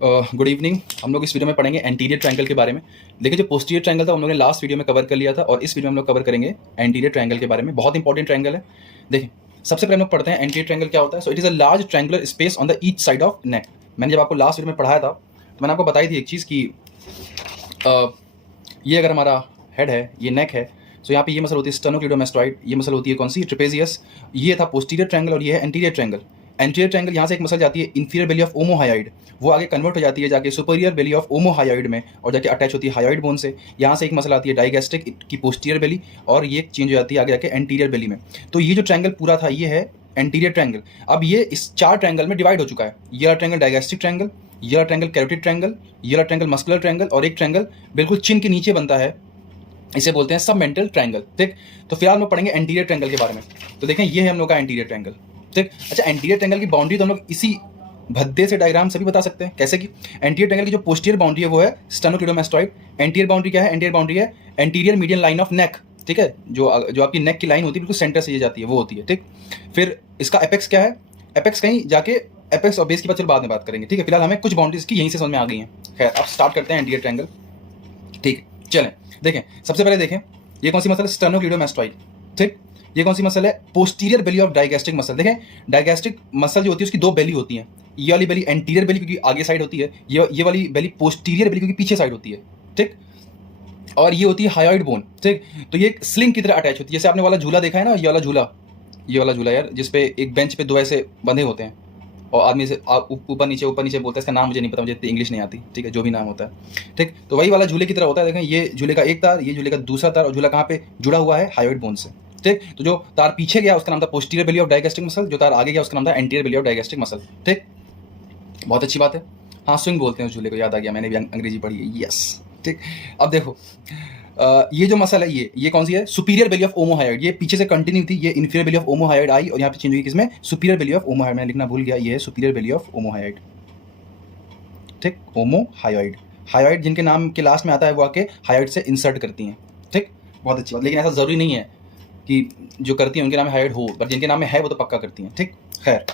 Good evening. हम लोग इस वीडियो में पढ़ेंगे एंटीरियर ट्रायंगल के बारे में। देखिए, जो पोस्टीरियर ट्रायंगल था हम लोगों ने लास्ट वीडियो में कवर कर लिया था और इस वीडियो में हम लोग कवर करेंगे एंटीरियर ट्रायंगल के बारे में। बहुत इंपॉर्टेंट ट्रायंगल है। देखिए, सबसे पहले हम लोग पढ़ते हैं एंटीरियर ट्रायंगल क्या होता है। So it is a large triangular space on the each side of neck. मैंने जब आपको लास्ट वीडियो में पढ़ाया था तो मैंने आपको बताई थी एक चीज़ कि ये अगर हमारा हेड है, ये नेक है, सो यहाँ पे ये मसल होती है स्टर्नोक्लीडोमास्टॉइड, ये मसल होती है कौन सी, ट्रेपेजियस। ये था पोस्टीरियर ट्रायंगल और ये है एंटीरियर ट्रायंगल। एंटीरियर ट्रायंगल यहाँ से एक मसल जाती है इंफीरियर बेली ऑफ ओमोहायोइड, वो आगे कन्वर्ट हो जाती है जाके सुपीरियर बेली ऑफ ओमोहायोइड में और जाके अटैच होती है हायोइड बोन से। यहाँ से एक मसल आती है डाइगैस्ट्रिक की पोस्टीरियर बेली और ये चेंज हो जाती है आगे जाके एंटीरियर बेली में। तो ये जो ट्रायंगल पूरा था ये है एंटीरियर ट्रायंगल। अब ये इस 4 ट्रायंगल में डिवाइड हो चुका है। ये वाला ट्रायंगल डाइगैस्ट्रिक ट्रायंगल, ये वाला ट्रायंगल कैरोटिड ट्रायंगल, ये वाला ट्रायंगल मस्कुलर ट्रायंगल और एक ट्रायंगल बिल्कुल चिन के नीचे बनता है, इसे बोलते हैं सबमेंटल ट्रायंगल। ठीक, तो फिलहाल हम लोग पढ़ेंगे एंटीरियर ट्रायंगल के बारे में। तो देखें, ये है हम लोग का एंटीरियर ट्रायंगल। ठीक, अच्छा, एंटीरियर ट्रायंगल की बाउंड्री तो हम लोग इसी भद्दे से डायग्राम से भी बता सकते हैं। कैसे कि एंटीरियर ट्रायंगल की जो पोस्टीरियर बाउंड्री है वो है स्टर्नोक्लीडोमास्टॉइड। एंटीरियर बाउंड्री क्या है? एंटीरियर बाउंड्री है anterior median line of neck. ठीक है, जो आपकी नेक की लाइन होती है बिल्कुल सेंटर से ये जाती है, वो होती है। ठीक, फिर इसका एपेक्स क्या है? एपेक्स कहीं जाके, एपेक्स और बेस की बात चलो बाद में बात करेंगे। ठीक है, फिलहाल हमें कुछ बाउंड्रीज की यहीं से समझ में आ गई हैं। खैर, अब स्टार्ट करते हैं एंटीरियर ट्रायंगल। ठीक है, चलें देखें। सबसे पहले देखें, ये कौन सी मसल है? स्टर्नोक्लीडोमास्टॉइड। ठीक, ये कौन सी मसल है? Posterior belly of digastric muscle. देखें, डाइगैस्ट्रिक मसल जो होती है उसकी 2 बेली होती हैं। ये वाली बेली एंटीरियर बेली क्योंकि आगे साइड होती है, ये वाली बेली पोस्टीरियर बेली क्योंकि पीछे साइड होती है। ठीक, और ये होती है हायोइड बोन। ठीक, तो ये एक स्लिंग की तरह अटैच होती है। जैसे आपने वाला झूला देखा है ना, ये वाला झूला यार, जिसपे एक बेंच पे 2 ऐसे बंधे होते हैं और आदमी से ऊपर नीचे बोलते हैं। इसका नाम मुझे नहीं पता, मुझे इतनी इंग्लिश नहीं आती। ठीक है, जो भी नाम होता है। ठीक, तो वही वाला झूले की तरह होता है। देखें, ये झूले का एक तार, ये झूले का दूसरा तार, और झूला कहाँ पे जुड़ा हुआ है? हायोइड बोन से। ठीक, तो जो तार पीछे गया उसका नाम था posterior belly of digastric muscle, जो तार आगे गया उसका नाम था anterior belly of digastric muscle. ठीक, बहुत अच्छी बात है। हाँ, स्विंग बोलते हैं उस झूले को, याद आ गया, मैंने भी अंग्रेजी पढ़ी है। यस, ठीक। अब देखो, ये जो मसल है ये कौन सी है? Superior belly of ओमोहायोइड। ये पीछे से कंटिन्यू थी, ये इंफीरियर बेली ऑफ ओमोहायोइड आई और यहाँ पे चेंज हुई किसमें? Superior belly of ओमोहायोइड। मैंने लिखना भूल गया, ये है सुपीरियर बेली ऑफ ओमोहायोइड। ठीक, ओमोहायोइड। हायोइड जिनके नाम के लास्ट में आता है वो आके हायोइड से इंसर्ट करती हैं। ठीक, बहुत अच्छी बात। लेकिन ऐसा जरूरी नहीं है कि जो करती हैं उनके नाम में हायोइड हो, पर जिनके नाम में है वो तो पक्का करती हैं। ठीक, खैर,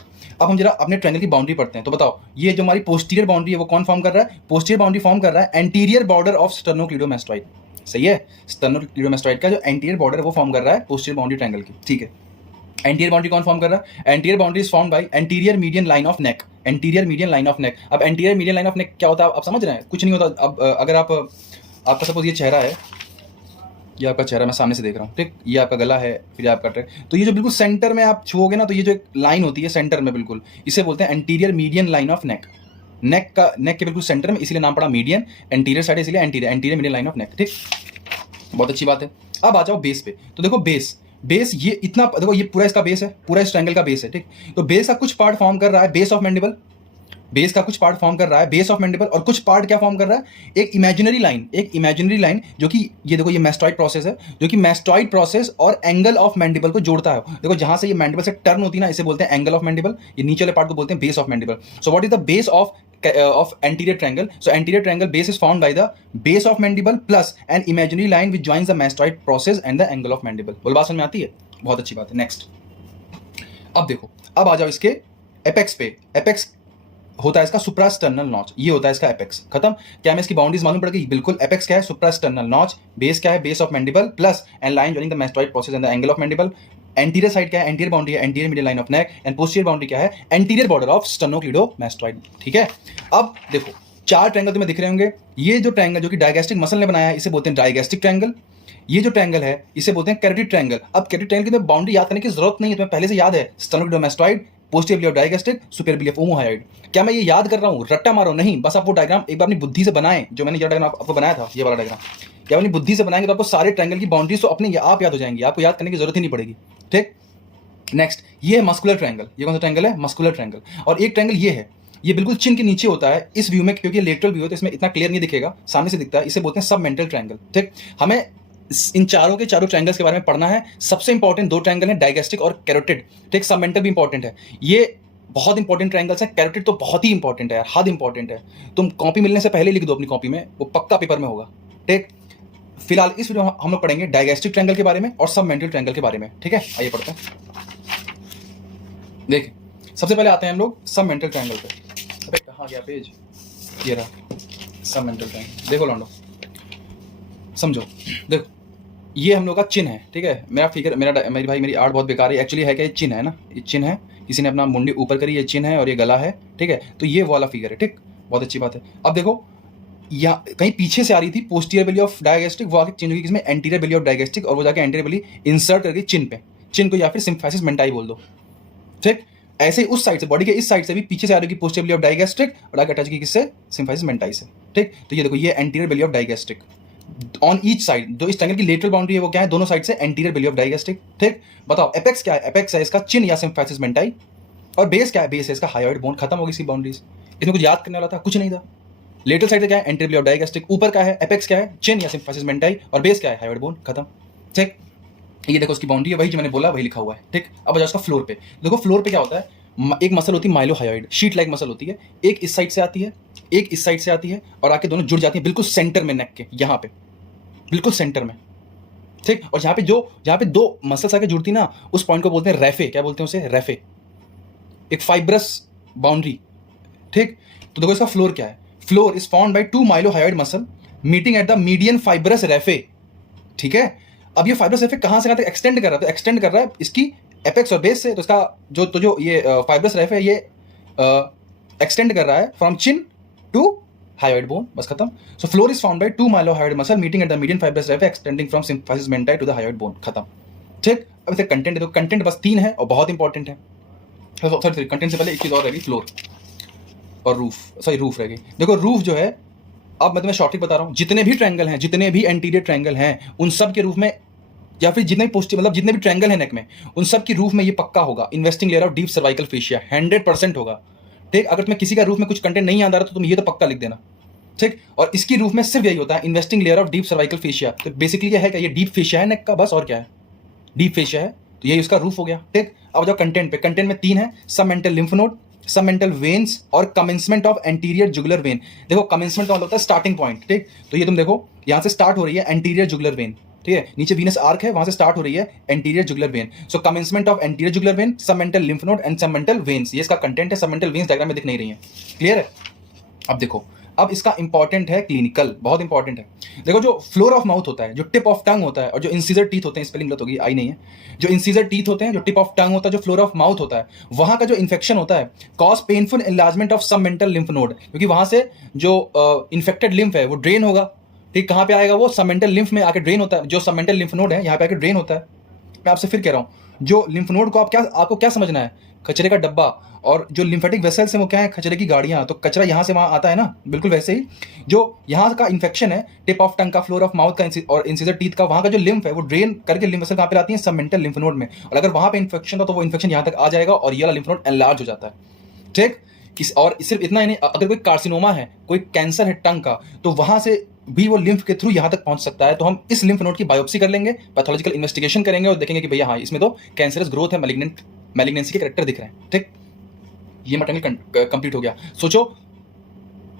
अब हम जरा अपने ट्रायंगल की बाउंड्री पढ़ते हैं। तो बताओ, ये जो हमारी पोस्टीरियर बाउंड्री है वो कौन फॉर्म कर रहा है? पोस्टीरियर बाउंड्री फॉर्म कर रहा है एंटीरियर बॉर्डर ऑफ स्टर्नोक्लीडोमास्टॉइड। सही है, स्टर्नोक्लीडोमास्टॉइड का जो एंटीरियर बॉर्डर है वो फॉर्म कर रहा है पोस्टीरियर बाउंड्री ट्रायंगल की। ठीक है, एंटीरियर बाउंड्री कौन फॉर्म कर रहा है? Anterior boundary is formed by anterior median line of neck. Anterior median line of neck. अब anterior median line of neck क्या होता है आप समझ रहे हैं? कुछ नहीं होता। अब अगर आपका सपोज ये चेहरा है, ये आपका चेहरा मैं सामने से देख रहा हूँ। ठीक, ये आपका गला है, फिर आपका ट्रैक, तो ये जो बिल्कुल सेंटर में आप छुओगे ना, तो ये जो एक लाइन होती है सेंटर में बिल्कुल, इसे बोलते हैं anterior median line of neck. Neck के बिल्कुल सेंटर में, इसीलिए नाम पड़ा मीडियन। एंटीरियर साइड इसलिए anterior median line of neck. ठीक, बहुत अच्छी बात है। अब आ जाओ बेस पे। तो देखो, बेस ये इतना, देखो ये पूरा इसका बेस है, पूरा इस ट्रायंगल का बेस है। ठीक, तो बेस का कुछ पार्ट फॉर्म कर रहा है बेस ऑफ मैंडिबल। बेस का कुछ पार्ट फॉर्म कर रहा है बेस ऑफ मैंडिबल, और कुछ पार्ट क्या फॉर्म कर रहा है? एक इमेजिनरी लाइन, जो कि ये देखो, ये मैस्टॉइड प्रोसेस है, जो कि मैस्टॉइड प्रोसेस और एंगल ऑफ मैंडिबल को जोड़ता है। देखो, जहां से ये मैंडिबल से टर्न होती है ना, इसे बोलते हैं एंगल ऑफ मैंडिबल। ये नीचे वाले पार्ट को बोलते हैं base of mandible. So what is the base of anterior triangle? So anterior triangle base is formed by the base of mandible plus an imaginary line which joins the mastoid process and the angle of mandible. बोल बात समझ में आती है? बहुत अच्छी बात है। नेक्स्ट, अब देखो, अब आ जाओ इसके एपेक्स पे। एपेक्स होता है इसका सुप्रास्टर्नल नॉच, ये होता है इसका एपेक्स। खत्म। क्या हमें इसकी बाउंड्रीज मालूम पड़ गई? बिल्कुल। एपेक्स क्या है? Suprasternal notch. बेस क्या है? Base of mandible plus and line joining the mastoid process and the angle of mandible. Anterior side क्या है? एंटीरियर बाउंड्री है anterior median line of neck, and posterior boundary क्या है? Anterior border of sternocleidomastoid. ठीक है, अब देखो 4 triangle तुम्हें दिख रहे होंगे। ये जो ट्रायंगल जो कि डाइगैस्ट्रिक मसल ने बनाया है, इसे बोलते हैं डाइगैस्ट्रिक ट्रायंगल। ये जो ट्रायंगल है इसे बोलते हैं कैरोटिड ट्रायंगल। अब कैरोटिड ट्रायंगल की बाउंड्री याद करने की जरूरत नहीं है, तुम्हें पहले से याद है। Sternocleidomastoid, posterior belly of digastric, superior belly of omohyoid. क्या मैं ये याद कर रहा हूँ? रट्टा मारो नहीं, बस आप वो डायग्राम एक बार अपनी बुद्धि से बनाएं, जो मैंने ये डायग्राम आपको बनाया था, ये वाला डायग्राम। क्या अपनी बुद्धि से बनाएंगे तो आपको सारे ट्रायंगल की बाउंड्रीज तो अपने आप याद हो जाएंगी, आपको याद करने की जरूरत ही नहीं पड़ेगी। ठीक, नेक्स्ट, ये है मस्कुलर ट्रायंगल। ये कौन सा ट्रायंगल है? Muscular triangle. और एक ट्रायंगल ये है, ये बिल्कुल चिन के नीचे होता है इस व्यू में, क्योंकि लेटरल व्यू है तो इसमें इतना क्लियर नहीं दिखेगा, सामने से दिखता है, इसे बोलते हैं सबमेंटल ट्रायंगल। ठीक, हमें इन चारों के चारों ट्रायंगल्स के बारे में पढ़ना है। सबसे इंपॉर्टेंट 2 ट्रायंगल हैं, डाइगैस्ट्रिक और कैरोटिड। ठीक, सबमेंटल भी इंपॉर्टेंट है। ये बहुत इंपॉर्टेंट ट्रायंगल्स है। कैरोटिड तो बहुत ही इंपॉर्टेंट है यार, हद इंपॉर्टेंट है। तुम कॉपी मिलने से पहले लिख दो अपनी कॉपी में, वो पक्का पेपर में होगा। ठीक, फिलहाल इस वीडियो में हम लोग पढ़ेंगे डाइगैस्ट्रिक ट्रायंगल के बारे में और सबमेंटल ट्रायंगल के बारे में। ठीक है, आइए पढ़ते हैं। देखिए, सबसे पहले आते हैं हम लोग सबमेंटल ट्रायंगल पे। अबे कहाँ गया पेज? ये रहा सबमेंटल ट्रायंगल। देखो लॉन्डो, समझो, देखो ये हम लोग का चिन्ह है, ठीक है। मेरा फिगर, मेरी भाई मेरी आर्ट बहुत बेकार है एक्चुअली, है क्या, ये चिन्ह है ना, ये चिन्ह है, किसी ने अपना मुंडी ऊपर करी, ये चिन्ह है और ये गला है, ठीक है। तो ये वाला फिगर है, ठीक, बहुत अच्छी बात है। अब देखो या कहीं पीछे से आ रही थी पोस्टीरियर बेली ऑफ डायगेस्ट्रिक, वो आगे चेंज होगी किसमें, एंटीरियर बेली ऑफ डायगेस्ट्रिक, और वो जाके एंटीरियर बेली इंसर्ट करके चिन्ह पे, चिन्ह को या फिर सिम्फाइसिस मेंटाई बोल दो, ठीक। ऐसे ही उस साइड से, बॉडी के इस साइड से भी पीछे से आ रही है पोस्टीरियर बेली ऑफ डायगेस्ट्रिक और आगे अटैच की किससे, सिम्फाइसिस मेंटाई से, ठीक। तो ये देखो ये anterior belly of digastric on each side, जो इस ट्रायंगल की लेटरल बाउंड्री है वो क्या है, दोनों साइड से एंटीरियर बेली ऑफ डायगेस्ट्रिक, ठीक। बताओ एपेक्स क्या है, एपेक्स है इसका चिन्ह या सिम्फाइसिस मेंटाई, और बेस क्या है, बेस है इसका हायोइड बोन। खत्म होगी इसकी बाउंड्रीज। इसमें कुछ याद करने वाला था, कुछ नहीं था। लेटरल साइड से क्या है, एंटीरियर बेली ऑफ डायगेस्ट्रिक, ऊपर क्या है, एपेक्स क्या है, चिन्ह या सिम्फाइसिस मेंटाई, और बेस क्या है, हायोइड बोन। खत्म, ठीक। ये देखो उसकी बाउंड्री है, वही जो मैंने बोला वही लिखा हुआ है, ठीक। अब आ जाओ उसका फ्लोर पे। देखो फ्लोर पे क्या होता है, एक मसल होती है माइलोहायोइड, शीट लाइक मसल होती है, एक इस साइड से आती है, एक इस साइड से आती है, और आके दोनों जुड़ जाती है बिल्कुल सेंटर में, नेक के यहाँ पे बिल्कुल सेंटर में, ठीक। और जहाँ पे दो मसल्स आके जुड़ती ना, उस पॉइंट को बोलते हैं रेफे। क्या बोलते हैं उसे, रेफे, एक फाइब्रस बाउंड्री, ठीक। तो देखो इसका फ्लोर क्या है, floor is formed by two mylohyoid muscle meeting at the median fibrous raphe, ठीक है। अब ये फाइब्रस रेफे कहाँ से कहाँ तक एक्सटेंड कर रहा है, तो एक्सटेंड कर रहा है इसकी एपेक्स और बेस से। तो इसका जो ये फाइब्रस रेफे ये एक्सटेंड कर रहा है from chin to hyoid bone, बस खत्म। So floor is found by two mylohyoid muscle meeting at the median fibrous raphe extending from symphysis menti to the hyoid bone, खत्म, ठीक। अब इसे कंटेंट देखो, कंटेंट बस 3 है और बहुत इंपॉर्टेंट है। सॉरी कंटेंट से पहले एक चीज और रह गई, फ्लोर और रूफ, सॉरी रूफ रह गई। देखो रूफ जो है, अब मैं तुम्हें शॉर्टली बता रहा हूँ, जितने भी ट्रायंगल हैं, जितने भी एंटीरियर ट्रायंगल हैं, उन सब के रूफ में, या फिर जितने भी पोस्टी मतलब जितने भी ट्रायंगल है नेक में, उन सब की रूफ में ये पक्का होगा, investing layer of deep cervical fascia 100% होगा, ठीक। अगर तुम्हें किसी का रूफ में कुछ कंटेंट नहीं याद आ रहा तो तुम ये तो पक्का लिख देना, ठीक। और इसकी रूफ में सिर्फ यही होता है, investing layer of deep cervical fascia. तो बेसिकली ये है कि ये डीप फेशिया है नेक का, बस, और क्या है, डीप फेशिया है, तो ये उसका रूफ हो गया, ठीक। अब जाओ कंटेंट पे। कंटेंट में 3 है, submental lymph node, submental veins और commencement of anterior jugular vein. देखो कमेंसमेंट मतलब होता है स्टार्टिंग पॉइंट, ठीक। तो ये तुम देखो यहाँ से स्टार्ट हो रही है एंटीरियर जुगुलर वेन, ठीक है, नीचे वीनस आर्क है, वहां से स्टार्ट हो रही है anterior jugular when. So commencement of anterior jugular when, submental lymph node and submental veins, ये इसका कंटेंट है। सबमेंटल वेन्स डायग्राम में दिख नहीं रही है, क्लियर है। अब देखो, अब इसका इंपॉर्टेंट है क्लिनिकल, बहुत इंपॉर्टेंट है। देखो जो फ्लोर ऑफ माउथ होता है, जो टिप ऑफ टंग होता है, और जो इंसीजर टीथ होते हैं, स्पेलिंग गलत होगी, आई नहीं है, जो इंसीजर टीथ होते हैं, जो टिप ऑफ टंग होता है, जो फ्लोर ऑफ माउथ होता है, वहां का जो इन्फेक्शन होता है cause painful enlargement of submental lymph node, क्योंकि वहां से जो इन्फेक्टेड लिम्फ है वो ड्रेन होगा, ठीक। कहाँ पे आएगा वो, सबमेंटल लिम्फ में आके ड्रेन होता है, जो सबमेंटल लिम्फ नोड है यहाँ पे आके ड्रेन होता है। मैं आपसे फिर कह रहा हूँ, जो लिम्फ नोड को आपको क्या समझना है, कचरे का डब्बा, और जो लिम्फेटिक वेसल्स हैं वो क्या है, कचरे की गाड़ियाँ। तो कचरा यहाँ से वहाँ आता है ना, बिल्कुल वैसे ही जो यहाँ का इन्फेक्शन है, टिप ऑफ टंग का, फ्लोर ऑफ माउथ का और इंसिजर टीथ का, वहाँ का जो लिम्फ है वो ड्रेन करके लिम्फ वेसल कहाँ पे आती है, सबमेंटल लिम्फ नोड में। और अगर वहाँ पे इन्फेक्शन था तो वो इन्फेक्शन यहाँ तक आ जाएगा और ये वाला लिम्फ नोड एनलार्ज हो जाता है, ठीक। और सिर्फ इतना ही नहीं, अगर कोई कार्सिनोमा है, कोई कैंसर है टंग का, तो वहाँ से भी वो लिम्फ के थ्रू यहाँ तक पहुँच सकता है। तो हम इस लिम्फ नोड की बायोप्सी कर लेंगे, पैथोलॉजिकल इन्वेस्टिगेशन करेंगे और देखेंगे कि भैया हाँ इसमें तो कैंसरस ग्रोथ है, मैलिग्नेंसी के कैरेक्टर दिख रहे हैं, ठीक। ये ट्रायंगल कंप्लीट हो गया। सोचो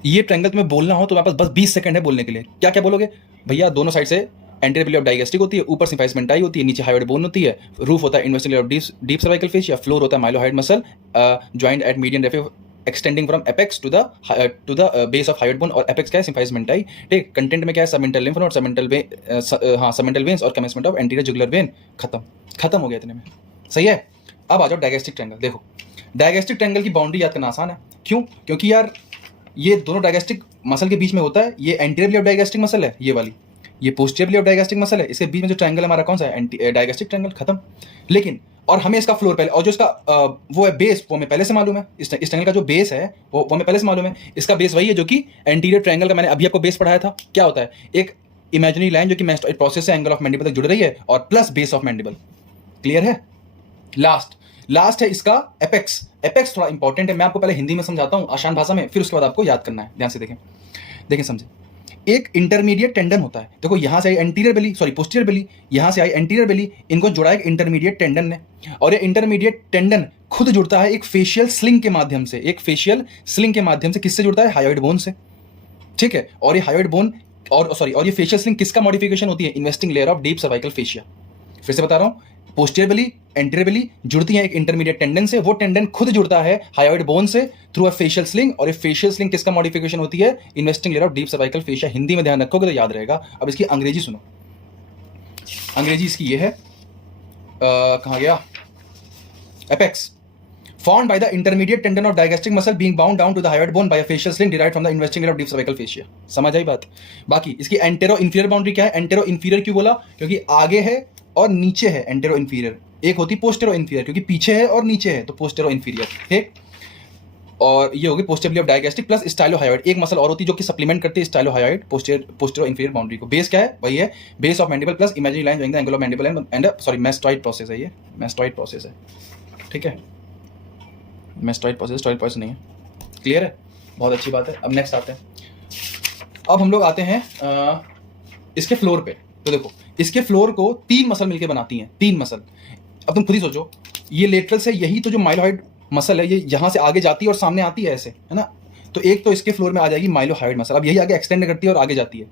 ये ट्रायंगल तुम्हें बोलना हो तो मेरे पास बस 20 सेकंड है बोलने के लिए। क्या क्या बोलोगे भैया, दोनों साइड से एंटीरियर बेली ऑफ डायगेस्ट्रिक होती है, ऊपर सिम्फाइसिस मेंटाई होती है, नीचे हायोइड बोन होती है, रूफ होता है investing layer of deep cervical fascia, floor होता है mylohyoid muscle joint at median raphe extending from apex to the base of hyoid bone, और एपेक्स क्या है, सिम्फाइसिस मेंटाई, ठीक। कंटेंट में क्या है, submental lymph node, submental veins और commencement of anterior jugular vein. खत्म हो गया इतने में, सही है। अब आ जाओ डायगेस्ट्रिक ट्रायंगल। देखो डायगेस्ट्रिक ट्रायंगल की बाउंड्री याद करना आसान है, क्यों, क्योंकि यार ये दोनों डायगेस्ट्रिक मसल के बीच में होता है, ये anterior belly of digastric muscle है ये वाली, ये posterior belly of digastric muscle है, इसके बीच में जो ट्रायंगल हमारा कौन सा है, डायगेस्ट्रिक ट्रायंगल, खत्म। लेकिन और हमें इसका फ्लोर पहले, और जो इसका वो है बेस, वो हमें पहले से मालूम है, इस ट्रायंगल का जो बेस है वो हमें पहले से मालूम है। इसका बेस वही है जो कि एंटीरियर ट्रायंगल का मैंने अभी आपको बेस पढ़ाया था। क्या होता है, एक इमेजिनरी लाइन जो कि मैस्टॉइड प्रोसेस से एंगल ऑफ मैंडिबल तक जुड़ रही है, और plus base of mandible, clear है। लास्ट है इसका एपेक्स। एपेक्स थोड़ा इंपॉर्टेंट है, मैं आपको पहले हिंदी में समझाता हूँ आसान भाषा में, फिर उसके बाद आपको याद करना है। ध्यान से देखें समझे। एक इंटरमीडिएट टेंडन होता है, देखो यहां से आई anterior belly, sorry posterior belly, यहां से आई एंटीरियर बेली, इनको जोड़ा एक इंटरमीडिएट टेंडन ने, और ये इंटरमीडिएट टेंडन खुद जुड़ता है एक फेशियल स्लिंग के माध्यम से, एक फेशियल स्लिंग के माध्यम से किससे जुड़ता है, हायोइड बोन से, ठीक है। और ये हायोइड बोन और ये फेशियल स्लिंग किसका मॉडिफिकेशन होती है, investing layer of deep cervical fascia. फिर से बता रहा हूं, पोस्टीरियरली एंटीरियरली जुड़ती हैं एक इंटरमीडिएट टेंडन से, वो टेंडन खुद जुड़ता है हायोइड बोन से थ्रू अ फेशियल स्लिंग, और ये फेशियल स्लिंग किसका मॉडिफिकेशन होती है? Investing layer of deep cervical fascia. Hindi में ध्यान रखोगे तो याद रहेगा। अब इसकी अंग्रेजी सुनो, अंग्रेजी इसकी ये है, कहाँ गया? Apex, formed by the intermediate tendon of digastric muscle being bound down to the hyoid bone by a facial sling derived from the investing layer of deep cervical fascia। समझ आई बात? बाकी इसकी एंटेरो इंफीरियर बाउंड्री क्या है? Entero inferior क्यों बोला? क्योंकि आगे है और नीचे है एंटेरो इंफीरियर। एक होती पोस्टेरो इंफीरियर, क्योंकि पीछे है और नीचे है, तो पोस्टेरो इंफीरियर, ठीक। और ये होगी पोस्टेरियरली ऑफ डायगैस्ट्रिक प्लस स्टाइलोहायोइड। एक मसल और होती है जो कि सप्लीमेंट करती है स्टाइलोहायोइड पोस्टेरो इंफीरियर बाउंड्री को। बेस क्या है? वही है base of mandible plus imaginary line joining the angle of mandible and sorry mastoid process है, ये मैस्टॉइड प्रोसेस है, ठीक है। मैस्टॉइड प्रोसेस नहीं है, क्लियर है? बहुत अच्छी बात है। अब नेक्स्ट आते हैं, अब हम लोग आते हैं इसके फ्लोर पे। तो देखो इसके फ्लोर को 3 मसल मिलके बनाती हैं, 3 मसल। अब तुम खुद ही सोचो, ये लेटरल से यही तो जो माइलोहाइड मसल है, ये यहाँ से आगे जाती है और सामने आती है ऐसे, है ना। तो एक तो इसके फ्लोर में आ जाएगी माइलोहाइड मसल, अब यही आगे एक्सटेंड करती है और आगे जाती है,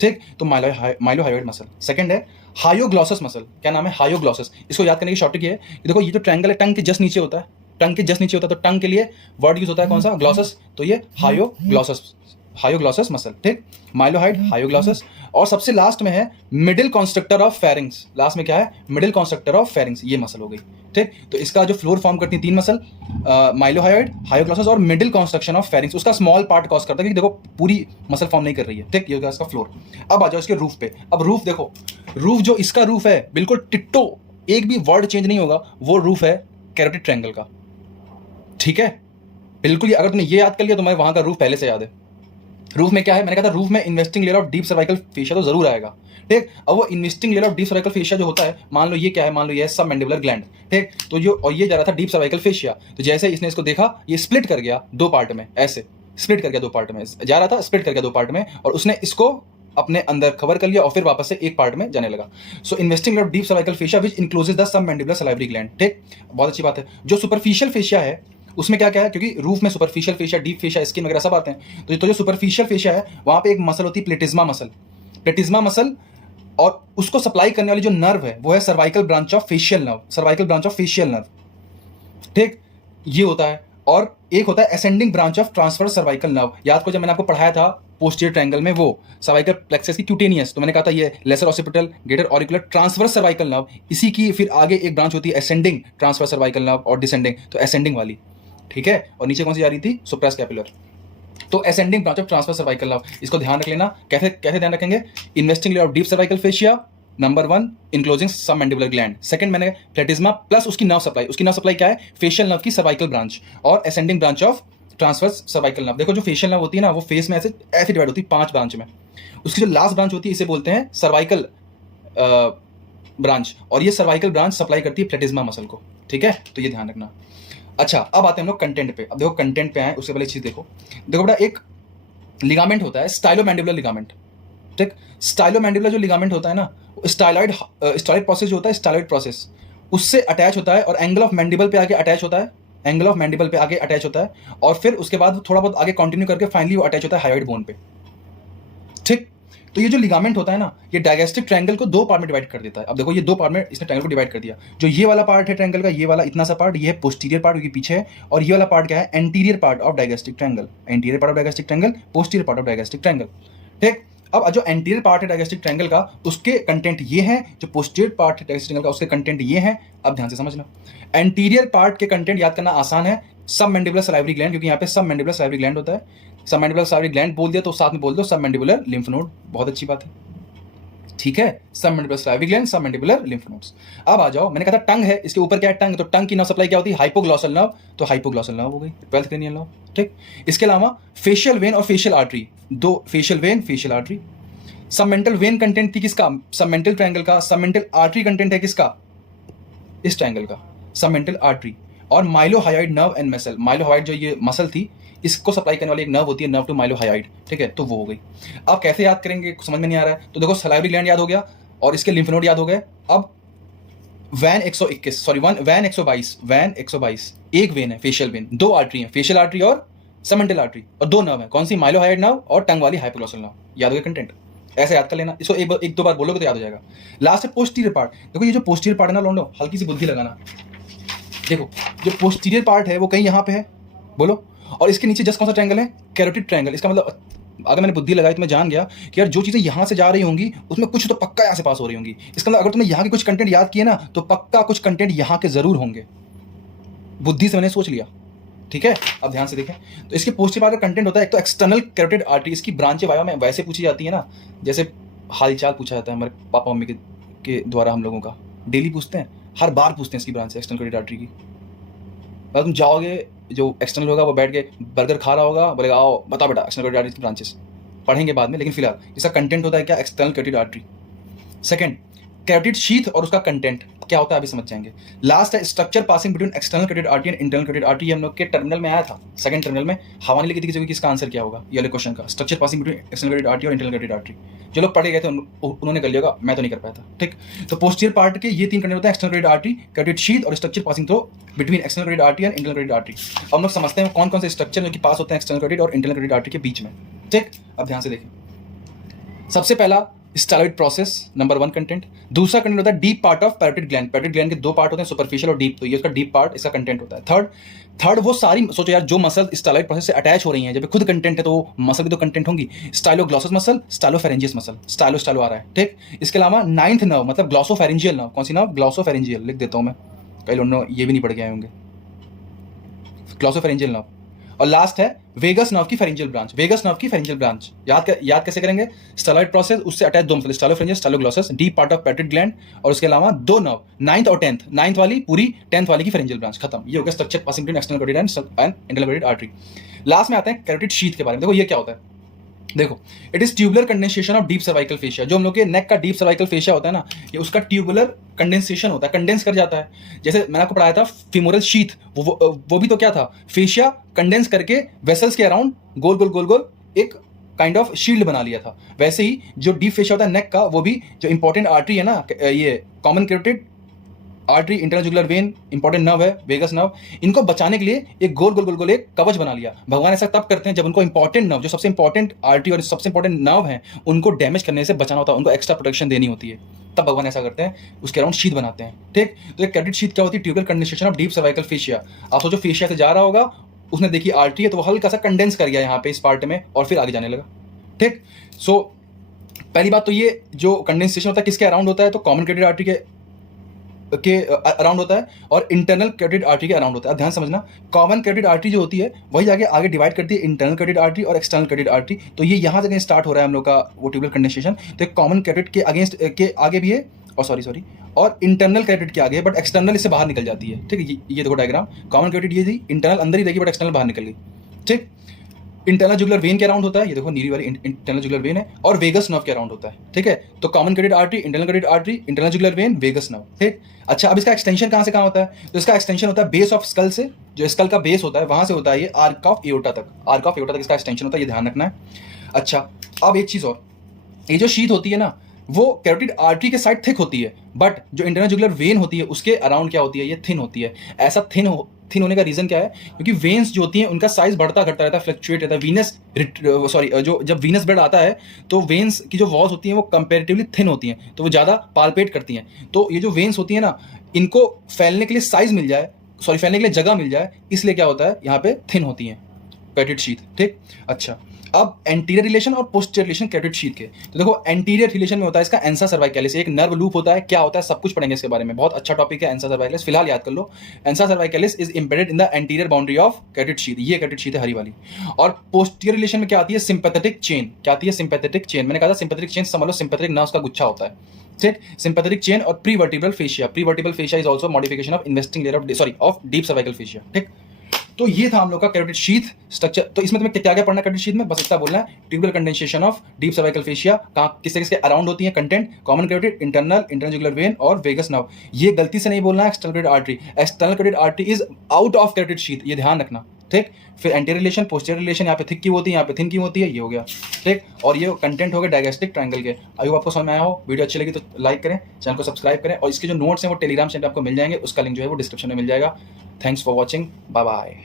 ठीक। तो माइलोहाइड मसल। सेकंड है हायोग्लॉसस मसल। क्या नाम है? हायोग्लॉसस। इसको याद करने की शॉर्टकट ये है, देखो ये जो ट्रायंगल है टंग के जस्ट नीचे होता है, टंग के जस्ट नीचे होता है, तो टंग के लिए वर्ड यूज होता है कौन सा? ग्लॉसस। तो ये हायोग्लॉसस मसल, ठीक। Mylohyoid, hyoglossus. और सबसे लास्ट में है middle constructor of pharynx. Last में क्या है? मिडिल कॉन्स्ट्रक्टर ऑफ फेरिंग्स, ये मसल हो गई, ठीक। तो इसका जो फ्लोर फॉर्म करती है 3 मसल, माइलोहाइड, हायोग्लॉसस और मिडिल कॉन्स्ट्रक्शन ऑफ फेरिंग्स। उसका स्मॉल पार्ट कॉज करता है, क्योंकि देखो पूरी मसल फॉर्म नहीं कर रही है, ठीक। ये हो गया इसका फ्लोर। अब आ जाओ इसके रूफ पे। अब रूफ देखो, रूफ जो इसका रूफ है बिल्कुल टिट्टो, एक भी वर्ड चेंज नहीं होगा, वो रूफ है कैरोटिड ट्रायंगल का, ठीक है। बिल्कुल, अगर तुमने ये याद कर लिया तो मैं वहां का रूफ पहले से याद है। रूफ में क्या है? मैंने कहा था रूफ में investing layer of deep cervical fascia तो जरूर आएगा, ठीक। अब वो investing layer of deep cervical fascia जो होता है, मान लो ये क्या है? मान लो ये है सब मैंडिबुलर ग्लैंड, ठीक। तो जो और ये जा रहा था डीप सर्वाइकल फेशिया, तो जैसे इसने इसको देखा, ये स्प्लिट कर गया 2 पार्ट में, ऐसे स्प्लिट कर गया 2 पार्ट में, जा रहा था स्प्लिट कर गया 2 पार्ट में, और उसने इसको अपने अंदर कवर कर लिया और फिर वापस से एक पार्ट में जाने लगा। So investing layer of deep cervical fascia which includes the submandibular salivary gland, ठीक। बहुत अच्छी बात है। जो सुपरफिशियल फेशिया है उसमें क्या क्या है? क्योंकि रूफ में superficial fascia, deep fascia, skin वगैरह सब आते हैं, तो जो सुपरफिशियल फेशिया है वहां पे एक मसल होती है प्लेटिज्मा मसल। प्लेटिज्मा मसल, और उसको सप्लाई करने वाली जो नर्व है वो है cervical branch of facial nerve, cervical branch of facial nerve, ठीक। ये होता है। और एक होता है ascending branch of transverse cervical nerve. याद करो जब मैंने आपको पढ़ाया था पोस्टीरियर ट्रायंगल में वो सर्वाइकल प्लेक्सस की क्यूटेनियस, तो मैंने कहा था ये lesser occipital, greater auricular, transverse cervical nerve. इसी की फिर आगे एक ब्रांच होती है असेंडिंग ट्रांसवर्स सर्वाइकल नर्व और डिसेंडिंग, तो असेंडिंग वाली, ठीक है। और नीचे कौन सी जा रही थी? सुप्रास्कैपुलर। तो ascending branch of transverse cervical nerve, इसको ध्यान रख लेना। कैसे कैसे ध्यान रखेंगे? Investing layer of deep cervical fascia, number 1 enclosing सब मैंडिबुलर ग्लैंड, सेकंड मैंने प्लेटिज्मा प्लस उसकी नर्व सप्लाई। उसकी नर्व सप्लाई क्या है? फेशियल नर्व की सर्वाइकल ब्रांच, और ascending branch of transverse cervical nerve. देखो जो फेशियल नर्व होती है ना, वो फेस में ऐसे ऐसे डिवाइड होती है 5 ब्रांच में। उसकी जो लास्ट ब्रांच होती है इसे बोलते हैं सर्वाइकल ब्रांच, और ये सर्वाइकल ब्रांच सप्लाई करती है प्लेटिज्मा मसल को, ठीक है। तो ये ध्यान रखना। अच्छा, अब आते हैं हम लोग कंटेंट पे। अब देखो कंटेंट पे आए उससे पहले चीज देखो बेटा, एक लिगामेंट होता है स्टाइलोमैंडिबुलर लिगामेंट, ठीक। स्टाइलोमैंडिबुलर जो लिगामेंट होता है ना, स्टाइलॉइड प्रोसेस जो होता है, स्टाइलॉइड प्रोसेस उससे अटैच होता है और एंगल ऑफ मैंडिबल पे आगे अटैच होता है, एंगल ऑफ मैंडिबल पे आगे अटैच होता है, और फिर उसके बाद थोड़ा बहुत आगे कंटिन्यू करके फाइनली वो अटैच होता है हायोइड बोन पे, ठीक। तो ये जो लिगामेंट होता है ना, ये डायगैस्ट्रिक ट्रायंगल को 2 पार्ट में डिवाइड कर देता है। अब देखो ये 2 पार्ट में इसने ट्रायंगल को डिवाइड कर दिया। जो ये वाला पार्ट है ट्रायंगल का, ये वाला इतना सा पार्ट, ये है पोस्टीरियर पार्ट क्योंकि पीछे है, और ये वाला पार्ट क्या है? Anterior part of digastric triangle, anterior part of digastric triangle, posterior part of digastric triangle, ठीक। अब जो एंटीरियर पार्ट है डायगैस्ट्रिक ट्रायंगल का, उसके कंटेंट ये है, जो पोस्टीरियर पार्ट है डायगैस्ट्रिक ट्रायंगल का उसके कंटेंट ये है। अब ध्यान से समझना, एंटीरियर पार्ट के कंटेंट याद करना आसान है, सब मैंडिबुलर सलाइवरी ग्लैंड, क्योंकि यहाँ पे सब मैंडिबुलर सलाइवरी ग्लैंड होता है। सब मैंडिबुलर सलाइवरी ग्लैंड बोल दिया तो साथ में बोल दो सब मैंडिबुलर लिम्फ नोड, बहुत अच्छी बात है, ठीक है। सब मैंडिबुलर सलाइवरी ग्लैंड, सब मैंडिबुलर लिम्फ नोड्स। अब आ जाओ, मैंने कहा था टंग है, इसके ऊपर क्या है? टंग। तो टंग की नर्व सप्लाई क्या होती है? हाइपोग्लॉसल नर्व, तो हाइपोग्लॉसल नर्व हो गई, 12th क्रेनियल नर्व, ठीक। इसके अलावा फेशियल वेन और facial artery, 2 facial vein, facial artery. Submental when content थी किसका? सबमेंटल ट्रायंगल का। सबमेंटल आर्टरी कंटेंट है किसका? इस ट्रायंगल का, सबमेंटल आर्टरी। और माइलोहायोइड नर्व एंड मसल, माइलोहायोइड जो ये मसल थी इसको सप्लाई करने वाली एक नर्व होती है, नर्व टू माइलोहायोइड, ठीक है। तो वो हो गई। अब कैसे याद करेंगे समझ में नहीं आ रहा है, तो देखो सलाइवरी ग्लैंड याद हो गया और इसके लिम्फ नोड याद हो गए। अब वैन 122 एक वेन है, फेशियल वेन, 2 आर्टरी है, फेशियल आर्टरी और सबमेंटल आर्टरी, और 2 नर्व है, कौन सी? माइलोहायोइड नर्व और टंग वाली हाइपोग्लॉसल नर्व। याद हो गया कंटेंट। ऐसे याद कर लेना, इसको एक दो बार बोलोगे तो याद हो जाएगा। लास्ट है पोस्टीरियर पार्ट। देखो ये जो पोस्टीरियर पार्ट है ना लौंडो, हल्की सी बुद्धि लगाना। देखो जो पोस्टीरियर पार्ट है वो कहीं यहाँ पे है, बोलो, और इसके नीचे जस्ट कौन सा ट्रायंगल है, कैरोटिड ट्रायंगल। इसका मतलब अगर मैंने बुद्धि लगाई तो मैं जान गया कि यार जो चीज़ें यहाँ से जा रही होंगी उसमें कुछ तो पक्का यहाँ से पास हो रही होंगी। इसका मतलब अगर तुमने यहाँ के कुछ कंटेंट याद किए ना तो पक्का कुछ कंटेंट यहाँ के जरूर होंगे, बुद्धि से मैंने सोच लिया। ठीक है, अब ध्यान से देखें। तो इसके पोस्टीरियर पार्ट का कंटेंट होता है एक तो एक्सटर्नल कैरोटिड आर्टरी, इसकी ब्रांचें वाया में वैसे पूछी जाती है ना जैसे हालचाल पूछा जाता है हमारे पापा मम्मी के द्वारा, हम लोगों का डेली पूछते हैं, हर बार पूछते हैं इसकी ब्रांच एक्सटर्नल कैरोटिड आर्टरी की। अगर तुम जाओगे जो एक्सटर्नल होगा वो बैठ के बर्गर खा रहा होगा, बोलेगा आओ बता बेटा एक्सटर्नल कैरोटिड आर्टरी की ब्रांचेस, पढ़ेंगे बाद में, लेकिन फिलहाल इसका कंटेंट होता है क्या, external carotid artery. Second carotid sheath और उसका कंटेंट क्या होता है अभी समझ जाएंगे। लास्ट है structure passing between external carotid artery and internal carotid artery. हम लोग के टर्मिनल में आया था, सेकंड टर्मिनल में हवा नहीं लगी थी कि इसका आंसर क्या होगा ये वाले क्वेश्चन का, structure passing between external carotid artery और इंटरनल कैरोटिड आर्टरी। जो लोग पढ़े गए थे उन्होंने कर लिया होगा, मैं तो नहीं कर पाया था। ठीक, तो पोस्टीरियर पार्ट के ये तीन कंटेंट होते हैं, external carotid artery, carotid sheath और structure passing through between external carotid artery and internal carotid artery. अब हम लोग समझते हैं कौन कौन से स्ट्रक्चर जो कि पास होते हैं एक्सटर्नल कैरोटिड और इंटरनल कैरोटिड आर्टरी के बीच में। ठीक, अब ध्यान से देखें। सबसे पहला स्टाइलॉइड प्रोसेस, नंबर 1 कंटेंट। दूसरा कंटेंट होता है deep part of parotid gland. Parotid gland के दो पार्ट होते हैं, सुपरफिशियल और डीप, तो ये उसका डीप पार्ट इसका कंटेंट होता है। थर्ड वो सारी, सोचो यार जो मसल स्टाइलॉइड प्रोसेस से अटैच हो रही हैं, जब खुद कंटेंट है तो वो मसल भी तो कंटेंट होंगी, स्टाइलोग्लॉसस मसल, स्टाइलोफेरेंजियस मसल, स्टाइलो आ रहा है। ठीक, इसके अलावा 9th नर्व मतलब ग्लॉसोफेरेंजियल नर्व, कौन सी नर्व, ग्लॉसोफेरेंजियल, लिख देता हूं मैं, कई लोग ये भी नहीं पढ़ के आए होंगे, ग्लॉसोफेरेंजियल नर्व। और लास्ट है वेगस नर्व की फेरेंजियल ब्रांच, वेगस नर्व की फेरेंजियल ब्रांच। याद कैसे करेंगे, स्टाइलॉइड प्रोसेस, उससे अटैच दो मतलब stylopharyngeal, styloglossus, deep part of parotid gland, और उसके अलावा दो नर्व, 9th और 10th, 9th वाली पूरी, 10th वाली की फेरेंजियल ब्रांच, खत्म। ये हो गया structure passing between external carotid and internal carotid artery. Last में आते हैं कैरोटिड शीथ के बारे में। देखो ये क्या होता है, देखो it is tubular condensation of deep cervical fascia. जो हम लोग के नेक का डीप सर्वाइकल फेशिया होता है ना, ये उसका ट्यूबुलर कंडेंसेशन होता है, कंडेंस कर जाता है। जैसे मैंने आपको पढ़ाया था फिमोरल शीथ, वो भी तो क्या था, फेशिया कंडेंस करके वेसल्स के अराउंड गोल गोल गोल गोल एक काइंड ऑफ शील्ड बना लिया था। वैसे ही जो डीप फेशिया होता है नेक का, वो भी जो इंपॉर्टेंट आर्टरी है ना, ये common carotid artery, internal jugular when, important nerve है वेगस नर्व, इनको बचाने के लिए एक गोल गोल गोल गोल एक कवच बना लिया। भगवान ऐसा तब करते हैं जब उनको इंपॉर्टेंट नर्व, जो सबसे इंपॉर्टेंट आर्टरी और सबसे इंपॉर्टेंट नर्व है, उनको डैमेज करने से बचाना होता है, उनको एक्स्ट्रा प्रोटेक्शन देनी होती है, तब भगवान ऐसा करते हैं, उसके अराउंड शीथ बनाते हैं। ठीक, तो एक कैरोटिड शीथ क्या होती है, tubular condensation of deep cervical fascia. आप सोचो फेशिया से जा रहा होगा, उसने देखी आर्टरी है तो वो हल्का सा कंडेंस कर गया यहाँ पे इस पार्ट में और फिर आगे जाने लगा। ठीक, सो पहली बात तो ये जो कंडेंसेशन होता है किसके अराउंड होता है, तो कॉमन कैरोटिड आर्टरी के अराउंड होता है और इंटरनल कैरोटिड आर्टरी के अराउंड होता है। ध्यान समझना, कॉमन कैरोटिड आर्टरी जो होती है वही जाके आगे डिवाइड करती है इंटरनल कैरोटिड आर्टरी और एक्सटर्नल कैरोटिड आर्टरी। तो ये यहाँ से स्टार्ट हो रहा है हम लोग का वो ट्यूबुलर कंडेंसेशन। तो एक कॉमन कैरोटिड के अगेंस्ट के आगे भी है, और सॉरी और इंटरनल कैरोटिड के आगे है, बट एक्सटर्नल इससे बाहर निकल जाती है। ठीक है, ये देखो डायग्राम, कॉमन कैरोटिड ये थी, इंटरनल अंदर ही रहेगी बट एक्सटर्नल बाहर निकल गई। ठीक, इंटरनल जुगुलर वेन के अराउंड होता है, ये देखो नीली वाली इंटरनल जुगुलर वेन है, और वेगस नर्व के अराउंड होता है। ठीक है, तो common carotid artery, internal carotid artery, internal jugular vein, vagus nerve. ठीक, अच्छा अब इसका एक्सटेंशन कहाँ से कहाँ होता है, तो इसका एक्सटेंशन होता है बेस ऑफ स्कल से, जो स्कल का बेस होता है वहां से होता है ये आर्क ऑफ एओर्टा तक, आर्क ऑफ एओर्टा तक इसका एक्सटेंशन होता है, ये ध्यान रखना है। अच्छा अब एक चीज और, ये जो शीथ होती है ना वो कैरोटिड आर्टरी के साइड थिक होती है, बट जो इंटरनल जुगुलर वेन होती है उसके अराउंड क्या होती है, ये थिन होती है। ऐसा थिन होने का रीजन क्या है, क्योंकि वेन्स जो होती हैं उनका साइज बढ़ता घटता रहता है, फ्लक्चुएट रहता है। जो जब वीनस ब्लड आता है तो वेन्स की जो वॉल्स होती हैं वो कंपेरेटिवली थिन होती हैं, तो वो ज़्यादा पाल्पेट करती हैं। तो ये जो वेन्स होती हैं ना, इनको फैलने के लिए साइज मिल जाए, फैलने के लिए जगह मिल जाए, इसलिए क्या होता है यहाँ पे थिन होती हैं कैरोटिड शीथ। ठीक, अच्छा अब एंटीरियर रिलेशन और पोस्टीरियर रिलेशन कैरोटिड शीथ के। तो देखो एंटीरियर रिलेशन में होता है इसका एंसा सर्वाइकलिस, एक नर्व लूप होता है, क्या होता है सब कुछ पढ़ेंगे इसके बारे में, बहुत अच्छा टॉपिक है एंसा सर्वाइकलिस, फिलहाल याद कर लो। Ansa cervicalis is embedded in the anterior boundary of carotid sheath, ये कैरोटिड शीथ है हरी वाली। और पोस्टीरियर रिलेशन में क्या आती है, सिंपैथेटिक चेन, क्या आती है, सिंपैथेटिक चेन। मैंने कहा था सिंपैथेटिक चेन समझ लो, सिंपैथेटिक नर्व्स का गुच्छा होता है। ठीक, सिंपैथेटिक चेन और pre vertebral fascia, pre vertebral fascia is also modification of investing layer of deep cervical fascia. ठीक, तो ये था हम लोग का कैरोटिड शीथ स्ट्रक्चर। तो इसमें तुम्हें क्या क्या पढ़ना है कैरोटिड शीथ में, बस इतना बोलना है, tubular condensation of deep cervical fascia, कहाँ किसके अराउंड होती है content, common carotid, internal jugular when और वेगस नर्व। ये गलती से नहीं बोलना है external carotid artery, external carotid artery is out of carotid sheath, ये ध्यान रखना। ठीक, फिर एंटीरियर रिलेशन, पोस्टीरियर रिलेशन, यहाँ पे थिक की होती है, यहाँ पे थिन की होती है, ये हो गया। ठीक, और ये कंटेंट हो गया डायगोस्टिक ट्रायंगल के। अगर आपको समझ में आया हो, वीडियो अच्छी लगी तो लाइक करें, चैनल को सब्सक्राइब करें, और इसके जो नोट्स हैं वो टेलीग्राम चैनल आपको मिल जाएंगे, उसका लिंक जो है वो डिस्क्रिप्शन में मिल जाएगा। Thanks for watching, bye bye.